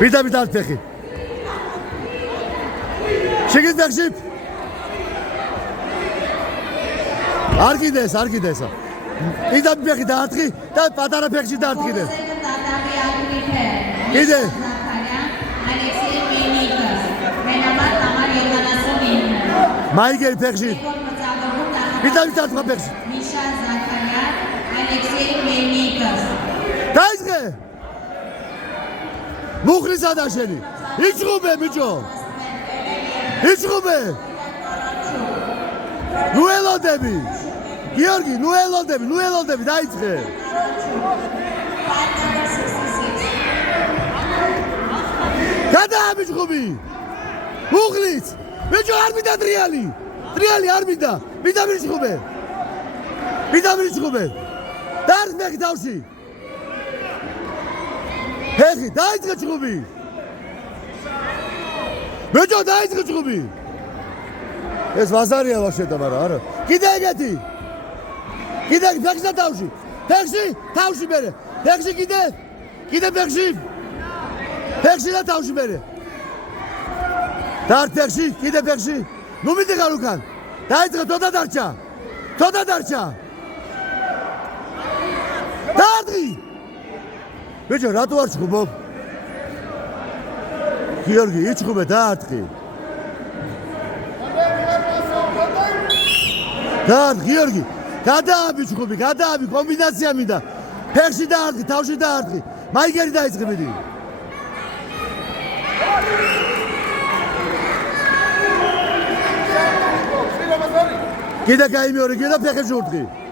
ვიდამით არ ფეხი. შეგიძლია ფეხში? არ კიდეს. ვიდამით ფეხი დაარტყი და პატარა ფეხში დაარტყიდე. კიდე. მაიგერი ფეხში. ვიდამით არტყა ფეხში. დაიწყე. მუხლის ადაშენი. იჭუბე ბიჭო. იჭუბე. ნუ ელოდები. გიორგი, ნუ ელოდები, დაიწყე. გადააბიჭუბი. მუხლის. ბიჭო არ მინდა ტრიალი. ტრიალი არ მინდა. მინდა მიჭუბე. დარ მეხი თავში. ფეხი დაიწყე ჭუბი. ბიჭო დაიწყე ჭუბი. ეს ვაზარია ვაშეთა, მაგრამ არა. კიდე ეგეთი. კიდე ფეხში და თავში. თავში მერე. ფეხში კიდე ფეხში. ფეხში და თავში მერე. დარ ფეხში, კიდე ფეხში. ნუ მიდიხარ უკან. დაიწყე თოდა დარჩა. დაარტყი. ბიჭო რატო არ ჭუბობ? გიორგი იჭუბე დაარტყი. გიორგი გადააბიჭუბი კომბინაცია მინდა. ფეხში დაარტყი, თავში დაარტყი. მაიგერი დაიწყე მიდი. კიდე გაიმეორე, კიდე ფეხებში ურტყი.